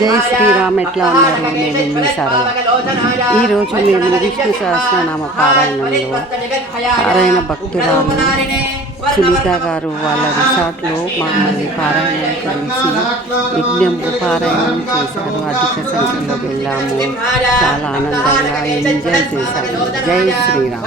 జై శ్రీరామ్. ఎట్లా ఉన్నారు? నేను మీ సారా. ఈరోజు మేము విష్ణు సహస్రనామ పారాయణంలో పారాయణ భక్తురాలు సునీత గారు వాళ్ళ రిసార్ట్లో మమ్మల్ని పారాయణం కలిసి యజ్ఞంపు పారాయణం చేశారు. అధిక సంఖ్యలో వెళ్ళాము. చాలా ఆనందంగా ఎంజాయ్ చేశాము. జై శ్రీరామ్.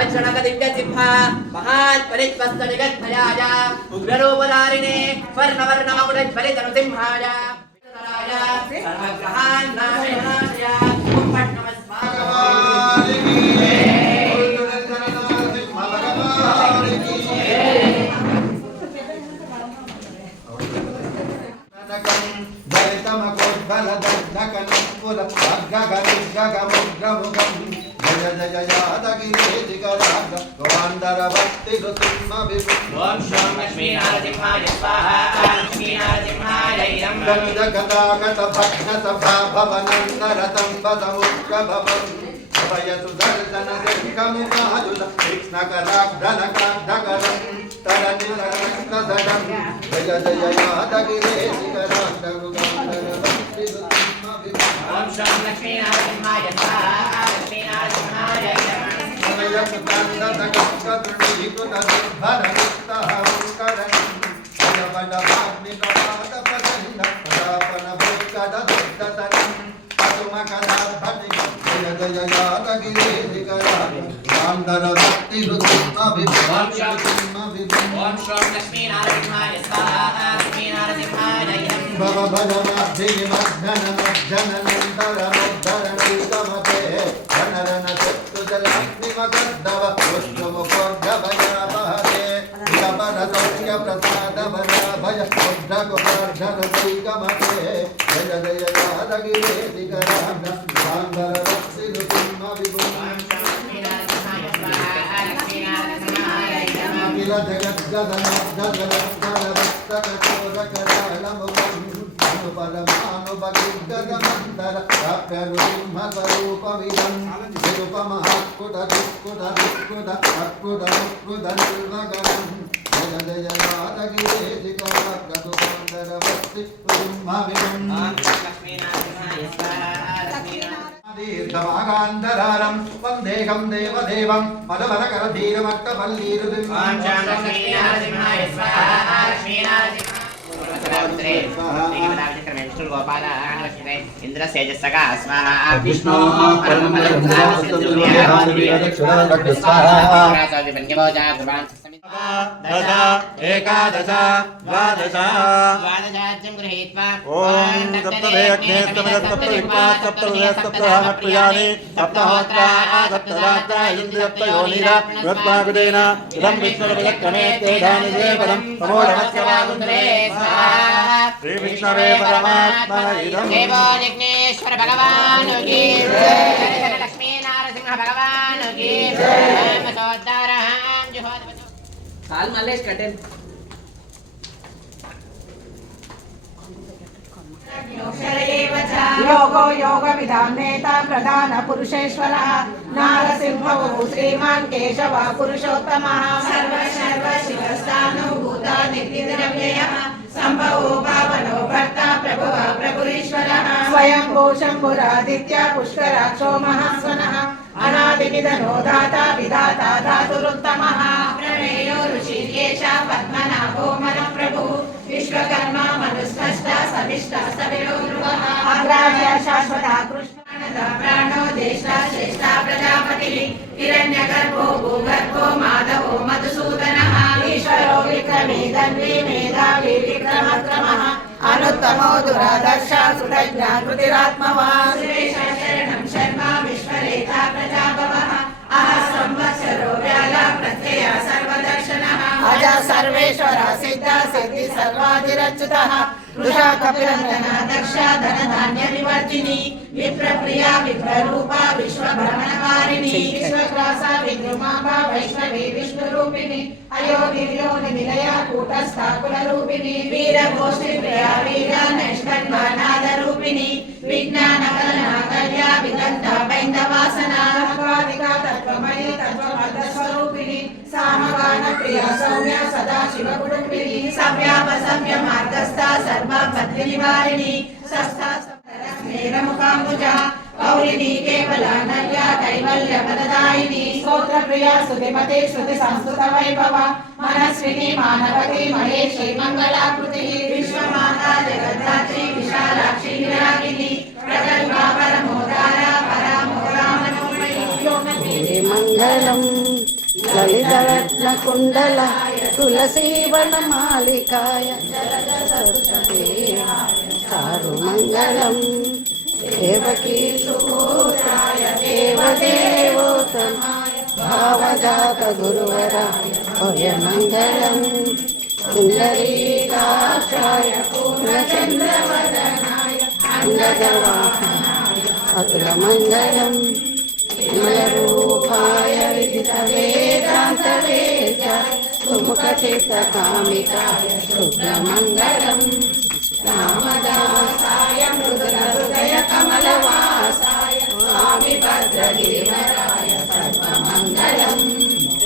దీర్ఘమాగాంధరారం వందేహం దేవదేవం మదవరకరధీరమట్టపల్లీరుదిం इंद्र सेजसगा स्वाहा विष्णु एकादश द्वादश द्वादशाज्यं गृहीत्वा ओम सप्तदेयज्ञे सप्तविद्या सप्तहप्रियाणि सप्तहोत्रा सप्तरात्रा इन्द्रियप्तयोनिरा वृत्मागुदेन इदं विष्णुर्विलक्रमे तेधानि देवदं तमोधमस्यवागुन्द्रे स्वाहा श्री विष्णवे परमात्मने इदं देवो यज्ञेश्वर भगवान् की जय लक्ष्मी नारसिंह भगवान् की जय मसोद्धारहां जुहोद काल मल्लेश कटेल योगो योग विधान नेता प्रधान पुरुषेश्वरः नारसिंहो श्रीमान् केशव पुरुषोत्तमः सर्व सर्व शिवस्थानुभूता नित्यनिरव्ययः संभवो पावनो भर्ता प्रभुः प्रभुरीश्वरः स्वयंभू शम्भुरादित्य पुष्कराक्षो महास्वनः अनादिनिधनो दाता विधाता धातुरुत्तमः प्रमेयो ऋषिकेश पद्मनाभो मनःप्रभुः विश्वकर्मा मनुष्ठष्टा सविष्टा सविरो ध्रुवः अग्राह्य शाश्वता कृष्णा प्राणो ज्येष्ठा श्रेष्ठा प्रजापतिः हिरण्यगर्भो भूगर्भो माधवो मधुसूदनः ईश्वरो विक्रमी धन्वी मेधावी विक्रमक्रमः अनुत्तमो दुरादर्श सुतज्ञा कृतिरात्मवान् शरणं शर्मा विश्वरेता प्रजाभवः अह संवत्सरो व्याला प्रत्यय सर्वदर्शनः अज सर्वेश्वर सिद्ध सिद्धि सर्वाधिरच्युतः वृषा कपिरन्दना दक्ष धनधान्य विवर्जिनी विप्रप्रिया विप्ररूपा विश्वभ्रमणकारिणी विश्वग्रासा विद्रुमाभा वैष्णवी विष्णुरूपिणी अयोनिर्योनि निलया कूटस्था कुलरूपिणी वीरगोष्ठी प्रिया वीरा नैष्कन्वानादरूपिणी विज्ञानकलना कल्या विदग्धा बैन्दवासना तत्त्वादिका तत्त्वमयी तत्त्वमर्धस्वरूपिणी सामगान प्रिया सौम्या सदा शिवकुटुम्बिनी सव्यापसव्य मार्गस्था सर्वा पत्नी निवारिणी सस्ता कमलाम्बुजा गौरिणी केवलानल्या कैवल्यपददायिनी स्तोत्रप्रिया स्तुतिमते श्रुति संस्कृत वैभव मनस्विनी मानवती महेशी मंगलाकृति विश्वमाता जगद्धात्री विशालाक्षी विरागिनी प्रगल्भा परमोदारा परामोदामनोमयी मंगलम ललितरत्न कुंडल तुलसीवन मालिकाय चारु मंगलम देवकी सुपुत्राय देवदेवोत्तमाय भावजात गुरुवराय भव्य मंगलम सुंदरीकाक्षाय पूर्णचंद्रवदनाय अंगजवाहनाय अतुल मंगलम विमलरूपाय विदितवेदान्तवेद्याय सुमुखचित्तकामिताय शुभ्रमङ्गलम् रामदासाय मृदुलहृदयकमलवासाय स्वामी भद्रगिरिवराय सर्वमङ्गलम्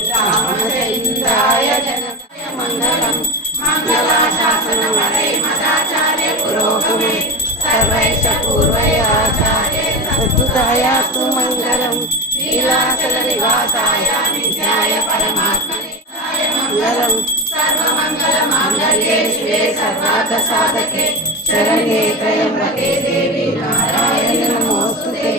रामचन्द्राय जनकाय मङ्गलम् मङ्गलाशासनवरै मदाचार्य पुरोगमे सर्वैश्च पूर्वयाचार्य सद्बुधायास्तु मङ्गलम् लीलाचल निवासाय नित्याय परमात्मने मङ्गलम् सर्वमङ्गलमाङ्गल्ये शिवे सर्वार्थसाधके शरण्ये त्र्यम्बके देवी नारायणी नमोस्तुते।